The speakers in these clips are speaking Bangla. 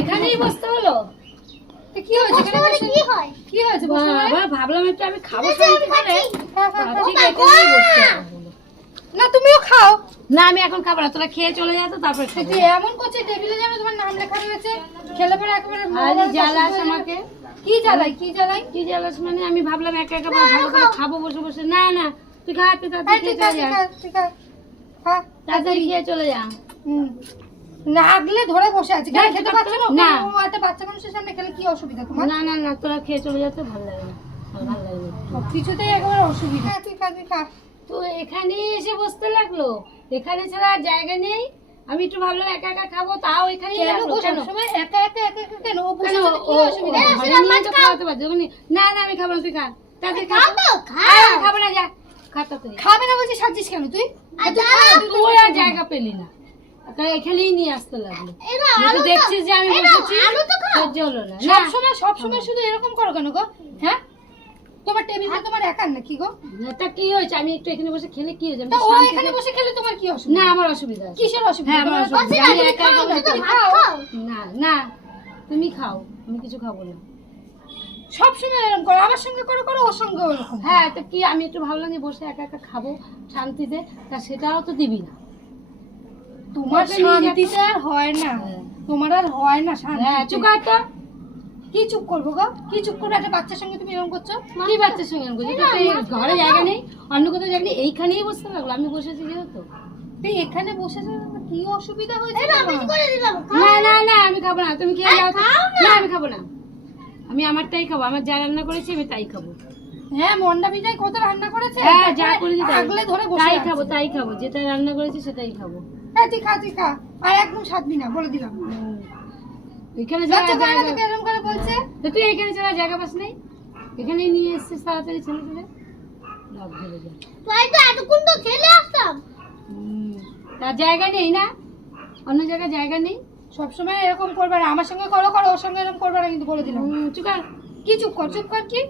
এখানেই বসতে হলো। কি হয়েছে? ভাবলাম একটু আমি খাবো না, তুমিও খাও না। আমি এখন খাবো না, তোরা খেয়ে চলে যাতো তারপরে এমন করছে। টেবিলে যেন তোমার নাম লেখা রয়েছে, খেলে পরে একেবারে জ্বালাস আমাকে। কি জ্বালাস মানে? আমি ভাবলাম একা একা ভালো করে খাবো বসে বসে। না না, তুই খা, তুই তাড়াতাড়ি খেয়ে চলে যা। না আগলে ধরে বসে আছে, খেতে পারছো না? একটা বাচ্চা মানুষের সামনে খেলে কি অসুবিধা তোমার? না না না, তোরা খেয়ে চলে যাতে ভালো লাগে না। ভালো লাগে কিছুতেই একেবারে অসুবিধা। তুই খা। তো এখানে এসে বসতে লাগলো, এখানে ছাড়া জায়গা নেই। আমি একটু ভাবলাম একা একা খাবো, তাও এখানে সময় একা একা কেন? না না, আমি খাবো না, তুই খা। খাবো না, যা। খাবে না বলছি, সাজিস কেন তুই? তুই আর জায়গা পেলি না, এখানেই নিয়ে আসতে লাগলো। দেখছিস যে আমি বসেছি, সহ্য হলো না। সবসময় শুধু এরকম করো কেন গো? হ্যাঁ, তোমার টেবিলে তোমার একার নাকি গো? তা কি হয়েছে? আমি একটু এখানে বসে খেলে কি হয়েছে? এখানে বসে খেলে তোমার কি অসুবিধা? না, আমার অসুবিধা। কিসের অসুবিধা? না না, তুমি খাও, আমি কিছু খাবো না। সবসময় এরকম করো, আমার সঙ্গে করো ওর সঙ্গে ওরকম। হ্যাঁ, তো কি, আমি একটু ভাবলাম যে বসে একা একা খাবো শান্তিতে, তা সেটাও তো দিবি না। তোমার শান্তিতে আর হয় না, তোমার আর হয় না শান্তি। চুপ কর তো। কি চুপ করবো গো? কি চুপ করবো? একটা বাচ্চার সঙ্গে তুমি এরকম করছো? কি বাচ্চার সঙ্গে এরকম করছো? ঘরে জায়গা নেই, অন্য কোথাও জায়গা নেই, এইখানেই বসতে লাগলো। আমি বসেছি যেহেতু। তুই এখানে বসেছো, কি অসুবিধা হয়েছে? না না না, আমি খাবো না, তুমি খেয়ে যাও। না, আমি খাবো না, আমি আমারটাই খাবো। আমার যা রান্না করেছি আমি তাই খাবো। হ্যাঁ, মন্ডা বিজয় কত রান্না করেছে। হ্যাঁ, যা করেছি তাই খাবো। যেটা রান্না করেছি সেটাই খাবো। হ্যাঁ, তুই খা। আর একদম সাধবি না, বলে দিলাম। এখানে বলছে তুই এখানে ছাড়া জায়গা পাস নেই, এখানেই নিয়ে এসছিস তাড়াতাড়ি ছেলে ছেলে। তার জায়গা নেই না, অন্য জায়গায় জায়গা নেই। সবসময় এরকম করবে না, আমার সঙ্গে করো ওর সঙ্গে এরকম করবে না, কিন্তু বলে দিলাম। চুপ কর। কি চুপ কর কি?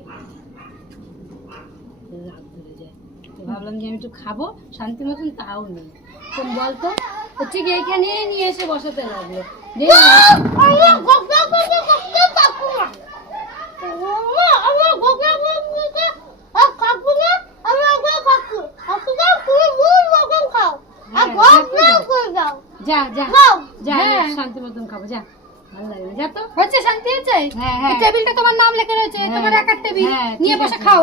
ভাবলাম যে আমি একটু খাবো শান্তি মতন, তাও নেই। তুমি বলতো ঠিক এইখানে নিয়ে এসে বসাতে লাগলো। শান্তি মতন খাবো, যা। ভালো লাগে না, যা তো। হচ্ছে শান্তি হচ্ছে। টেবিলটা তোমার নাম লেখা রয়েছে, তোমার একার টেবিল, নিয়ে বসে খাও।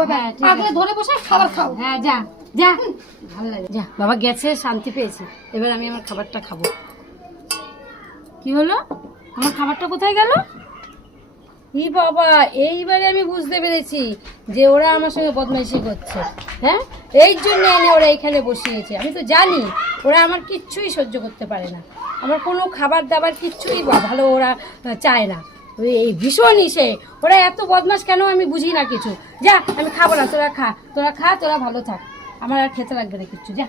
আগলে ধরে বসে খাবার খাও। হ্যাঁ, যা। ভালো লাগে, যা। বাবা গেছে, শান্তি পেয়েছি। এবার আমি আমার খাবারটা খাবো। কি হলো? আমার খাবারটা কোথায় গেল? ই বাবা, এইবারে আমি বুঝতে পেরেছি যে ওরা আমার সঙ্গে বদমাইশি করছে। হ্যাঁ, এই জন্য এনে ওরা এখানে বসিয়েছে। আমি তো জানি ওরা আমার কিচ্ছুই সহ্য করতে পারে না, আমার কোনো খাবার দাবার কিচ্ছুই ভালো ওরা চায় না। এই ভীষণই সে ওরা এত বদমাশ কেন আমি বুঝি না কিছু। যা, আমি খাবো না, তোরা খা, তোরা ভালো থাক, আমার আর খেতে লাগবে না কিচ্ছু, যা।